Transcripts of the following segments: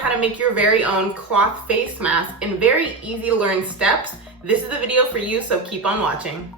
how to make your very own cloth face mask in very easy to learn steps. This is the video for you, so keep on watching.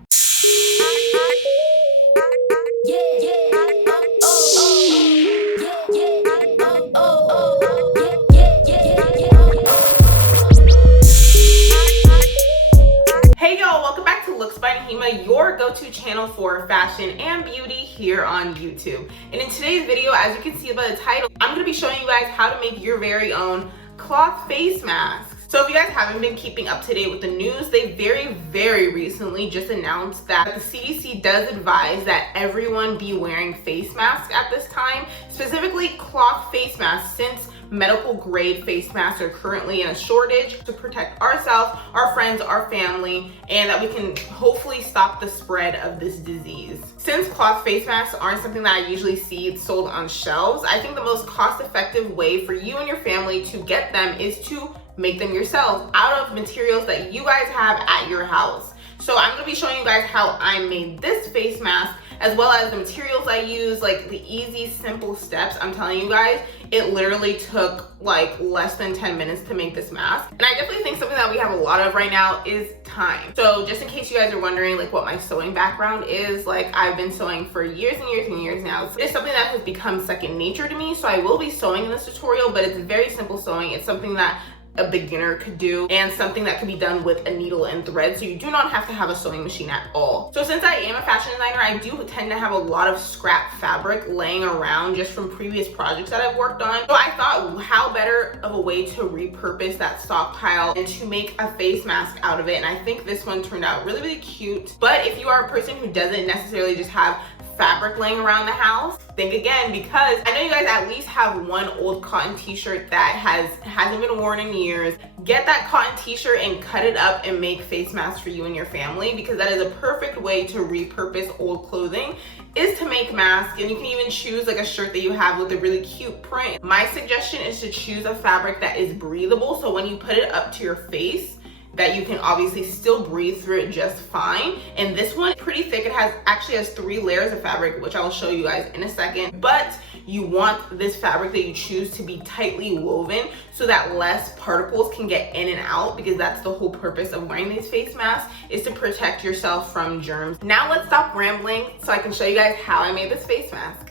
Hey y'all, welcome back to Looks by Naheemah, your go-to channel for fashion and beauty here on YouTube. And in today's video, as you can see by the title, I'm going to be showing you guys how to make your very own cloth face mask. So if you guys haven't been keeping up to date with the news, they very recently just announced that the CDC does advise that everyone be wearing face masks at this time, specifically cloth face masks, since medical grade face masks are currently in a shortage, to protect ourselves, our friends, our family, and that we can hopefully stop the spread of this disease. Since cloth face masks aren't something that I usually see sold on shelves, I think the most cost-effective way for you and your family to get them is to make them yourself out of materials that you guys have at your house. So I'm going to be showing you guys how I made this face mask, as well as the materials I use, like the easy, simple steps. I'm telling you guys, it literally took like less than 10 minutes to make this mask. And I definitely think something that we have a lot of right now is time. So just in case you guys are wondering like what my sewing background is, like I've been sewing for years and years and years now. So it's something that has become second nature to me. So I will be sewing in this tutorial, but it's very simple sewing. It's something that a beginner could do, and something that can be done with a needle and thread, so you do not have to have a sewing machine at all. So since I am a fashion designer, I do tend to have a lot of scrap fabric laying around just from previous projects that I've worked on. So I thought, how better of a way to repurpose that stockpile and to make a face mask out of it. And I think this one turned out really cute. But if you are a person who doesn't necessarily just have fabric laying around the house, think again, because I know you guys at least have one old cotton t-shirt that hasn't been worn in years. Get that cotton t-shirt and cut it up and make face masks for you and your family, because that is a perfect way to repurpose old clothing, is to make masks. And you can even choose like a shirt that you have with a really cute print. My suggestion is to choose a fabric that is breathable, so when you put it up to your face, that you can obviously still breathe through it just fine. And this one, pretty thick. It actually has 3 layers of fabric, which I will show you guys in a second. But you want this fabric that you choose to be tightly woven so that less particles can get in and out, because that's the whole purpose of wearing these face masks, is to protect yourself from germs. Now let's stop rambling so I can show you guys how I made this face mask.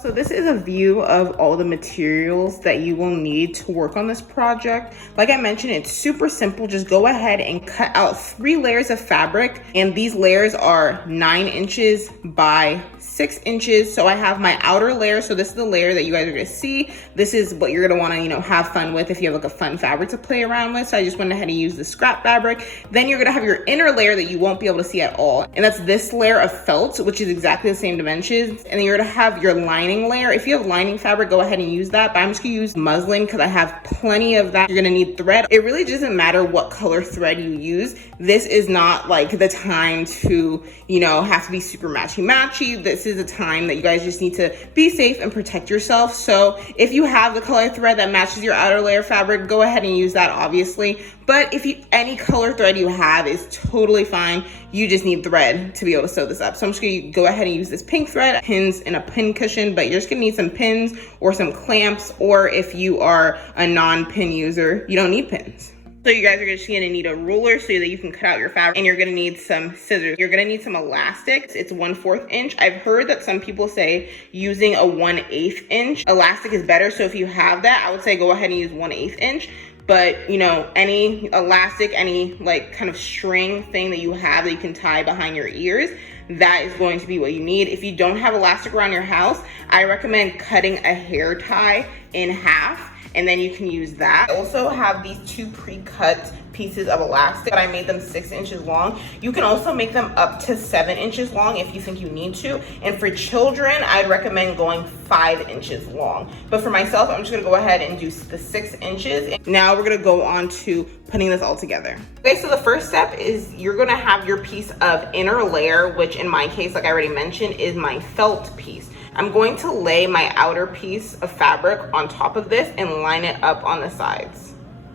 So this is a view of all the materials that you will need to work on this project. Like I mentioned, it's super simple. Just go ahead and cut out 3 layers of fabric, and these layers are 9 inches by 6 inches. So I have my outer layer. So this is the layer that you guys are gonna see. This is what you're gonna wanna, have fun with if you have like a fun fabric to play around with. So I just went ahead and used the scrap fabric. Then you're gonna have your inner layer that you won't be able to see at all. And that's this layer of felt, which is exactly the same dimensions. And then you're gonna have your lining layer. If you have lining fabric, go ahead and use that, but I'm just gonna use muslin because I have plenty of that. You're gonna need thread. It really doesn't matter what color thread you use. This is not like the time to, have to be super matchy. This is a time that you guys just need to be safe and protect yourself. So if you have the color thread that matches your outer layer fabric, go ahead and use that, obviously. But if any color thread you have is totally fine. You just need thread to be able to sew this up. So I'm just gonna go ahead and use this pink thread, pins and a pin cushion, but you're just gonna need some pins or some clamps, or if you are a non-pin user, you don't need pins. So you guys are just gonna need a ruler so that you can cut out your fabric, and you're gonna need some scissors. You're gonna need some elastic. It's 1/4 inch. I've heard that some people say using a 1/8 inch elastic is better. So if you have that, I would say go ahead and use 1/8 inch. But any elastic, any like kind of string thing that you have that you can tie behind your ears, that is going to be what you need. If you don't have elastic around your house, I recommend cutting a hair tie in half, and then you can use that. I also have these 2 pre-cut pieces of elastic, but I made them 6 inches long. You can also make them up to 7 inches long if you think you need to. And for children, I'd recommend going 5 inches long. But for myself, I'm just gonna go ahead and do the 6 inches. And now we're gonna go on to putting this all together. Okay, so the first step is you're gonna have your piece of inner layer, which in my case, like I already mentioned, is my felt piece. I'm going to lay my outer piece of fabric on top of this and line it up on the sides.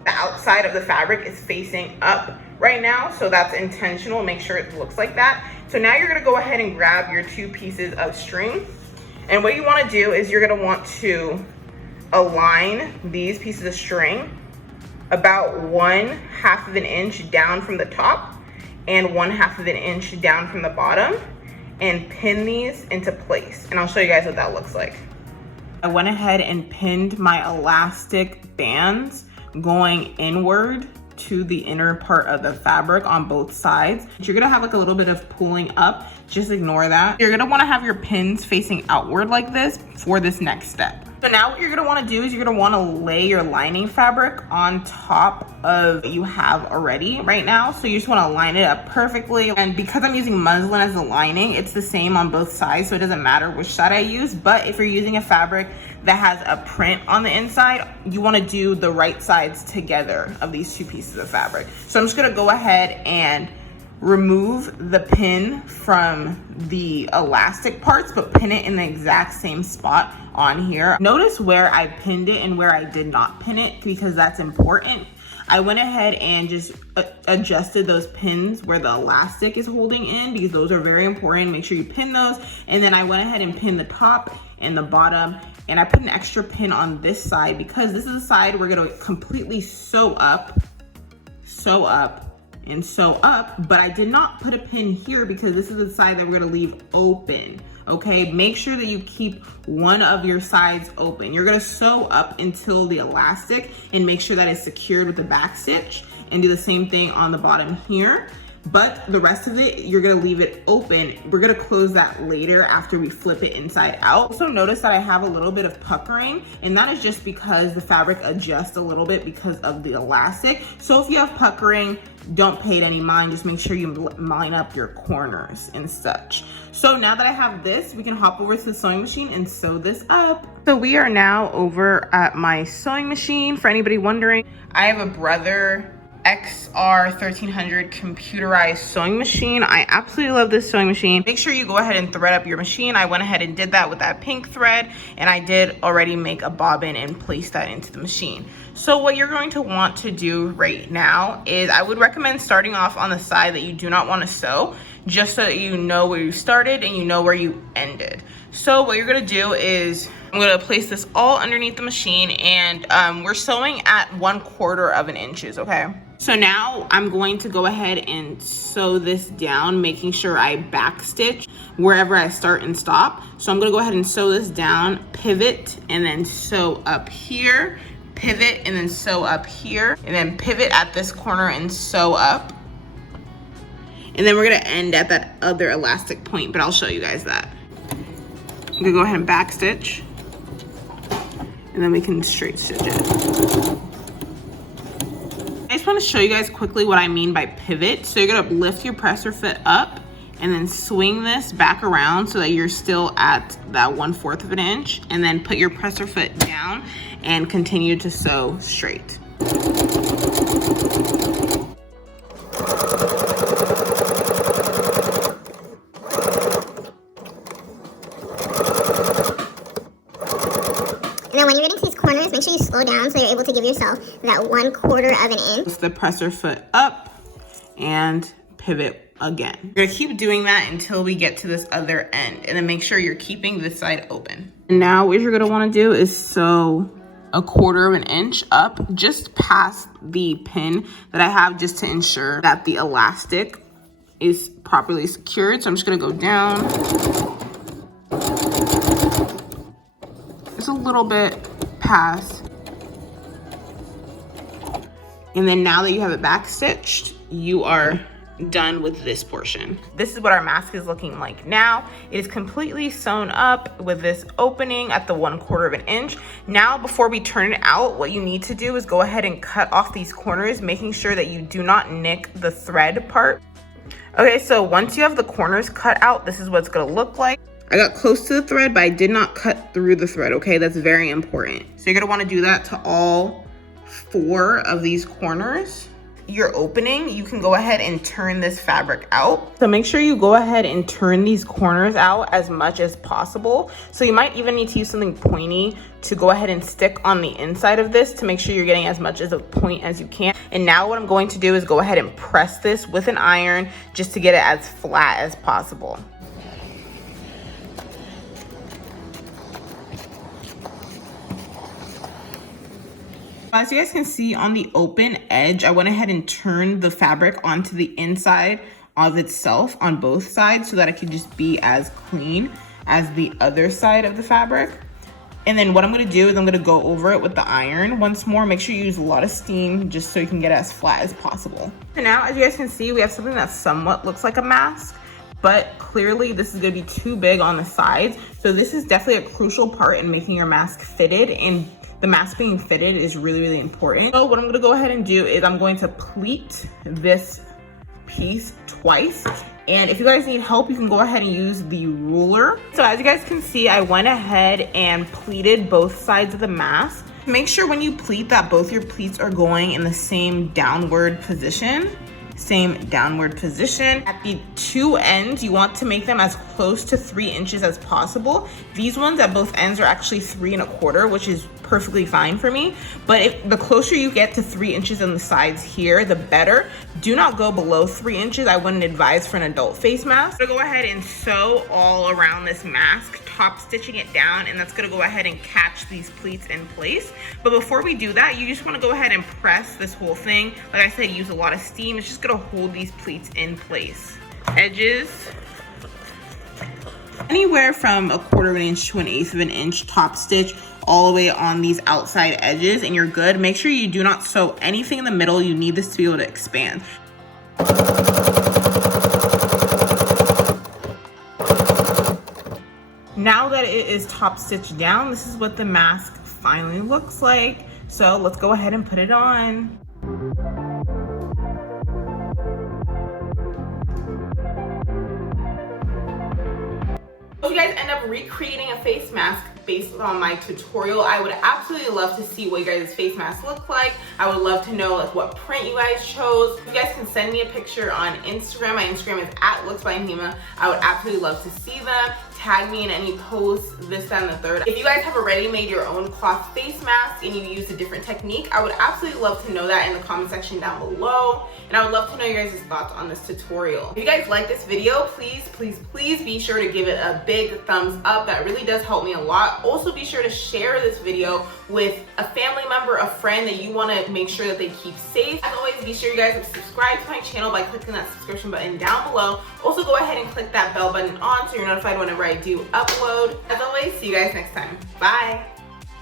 The outside of the fabric is facing up right now, so that's intentional. Make sure it looks like that. So now you're gonna go ahead and grab your 2 pieces of string, and what you want to do is you're gonna want to align these pieces of string about 1/2 of an inch down from the top and 1/2 of an inch down from the bottom, and pin these into place. And I'll show you guys what that looks like. I went ahead and pinned my elastic bands going inward to the inner part of the fabric on both sides. You're gonna have like a little bit of pulling up, just ignore that. You're gonna wanna have your pins facing outward like this for this next step. So now what you're gonna wanna do is you're gonna wanna lay your lining fabric on top of what you have already right now. So you just wanna line it up perfectly. And because I'm using muslin as the lining, it's the same on both sides, so it doesn't matter which side I use. But if you're using a fabric that has a print on the inside, you wanna do the right sides together of these two pieces of fabric. So I'm just gonna go ahead and remove the pin from the elastic parts, but pin it in the exact same spot on here. Notice where I pinned it and where I did not pin it, because that's important. I went ahead and just adjusted those pins where the elastic is holding in, because those are very important. Make sure you pin those. And then I went ahead and pinned the top and the bottom, and I put an extra pin on this side because this is the side we're gonna completely sew up, and sew up, but I did not put a pin here because this is the side that we're gonna leave open. Okay, make sure that you keep one of your sides open. You're gonna sew up until the elastic and make sure that it's secured with the back stitch, and do the same thing on the bottom here. But the rest of it, you're gonna leave it open. We're gonna close that later after we flip it inside out. Also notice that I have a little bit of puckering, and that is just because the fabric adjusts a little bit because of the elastic. So if you have puckering, don't pay it any mind. Just make sure you line up your corners and such. So now that I have this, we can hop over to the sewing machine and sew this up. So we are now over at my sewing machine. For anybody wondering, I have a Brother XR 1300 computerized sewing machine. I absolutely love this sewing machine. Make sure you go ahead and thread up your machine. I went ahead and did that with that pink thread, and I did already make a bobbin and place that into the machine. So what you're going to want to do right now is, I would recommend starting off on the side that you do not want to sew, just so that you know where you started and you know where you ended. So what you're gonna do is, I'm gonna place this all underneath the machine, and we're sewing at 1/4 of an inch, okay? So now I'm going to go ahead and sew this down, making sure I back stitch wherever I start and stop. So I'm gonna go ahead and sew this down, pivot, and then sew up here, pivot, and then sew up here, and then pivot at this corner and sew up. And then we're gonna end at that other elastic point, but I'll show you guys that. I'm gonna go ahead and back stitch, and then we can straight stitch it. I just want to show you guys quickly what I mean by pivot. So you're gonna lift your presser foot up and then swing this back around so that you're still at that 1/4 of an inch, and then put your presser foot down and continue to sew straight. And then when you're getting to these corners, make sure you slow down so you're able to give yourself that 1/4 of an inch. Lift the presser foot up and pivot again. You're gonna keep doing that until we get to this other end, and then make sure you're keeping this side open. And now what you're gonna wanna do is sew 1/4 of an inch up just past the pin that I have, just to ensure that the elastic is properly secured. So I'm just gonna go down. Just a little bit past. And then now that you have it back stitched, you are done with this portion. This is what our mask is looking like now. It is completely sewn up with this opening at the 1/4 of an inch. Now, before we turn it out, what you need to do is go ahead and cut off these corners, making sure that you do not nick the thread part. Okay, so once you have the corners cut out, this is what it's gonna look like. I got close to the thread, but I did not cut through the thread, okay? That's very important. So you're gonna wanna do that to all 4 of these corners. Your opening, you can go ahead and turn this fabric out. So make sure you go ahead and turn these corners out as much as possible. So you might even need to use something pointy to go ahead and stick on the inside of this to make sure you're getting as much as a point as you can. And now what I'm going to do is go ahead and press this with an iron just to get it as flat as possible. As you guys can see on the open edge, I went ahead and turned the fabric onto the inside of itself on both sides so that it could just be as clean as the other side of the fabric. And then what I'm gonna do is I'm gonna go over it with the iron once more. Make sure you use a lot of steam just so you can get it as flat as possible. And now, as you guys can see, we have something that somewhat looks like a mask, but clearly this is gonna be too big on the sides. So this is definitely a crucial part in making your mask fitted, and the mask being fitted is really, really important. So what I'm gonna go ahead and do is I'm going to pleat this piece twice. And if you guys need help, you can go ahead and use the ruler. So as you guys can see, I went ahead and pleated both sides of the mask. Make sure when you pleat that both your pleats are going in the same downward position. At the two ends, you want to make them as close to 3 inches as possible. These ones at both ends are actually 3 1/4, which is perfectly fine for me. But if the closer you get to 3 inches on the sides here, the better. Do not go below 3 inches. I wouldn't advise for an adult face mask. So go ahead and sew all around this mask, top stitching it down, and that's gonna go ahead and catch these pleats in place. But before we do that, you just wanna go ahead and press this whole thing. Like I said, use a lot of steam. It's just gonna hold these pleats in place. Edges, anywhere from 1/4 of an inch to 1/8 of an inch top stitch all the way on these outside edges, and you're good. Make sure you do not sew anything in the middle. You need this to be able to expand. Now that it is top stitched down, this is what the mask finally looks like. So let's go ahead and put it on. If you guys end up recreating a face mask based on my tutorial, I would absolutely love to see what you guys' face masks look like. I would love to know like what print you guys chose. If you guys can send me a picture on Instagram, my Instagram is @looksbynaheemah. I would absolutely love to see them. Tag me in any posts, this, that, and the third. If you guys have already made your own cloth face mask and you use a different technique, I would absolutely love to know that in the comment section down below. And I would love to know your guys' thoughts on this tutorial. If you guys like this video, please, please, please be sure to give it a big thumbs up. That really does help me a lot. Also be sure to share this video with a family member, a friend that you want to make sure that they keep safe. As always, be sure you guys to subscribe to my channel by clicking that subscription button down below. Also go ahead and click that bell button on so you're notified whenever I do upload. As always, see you guys next time. Bye.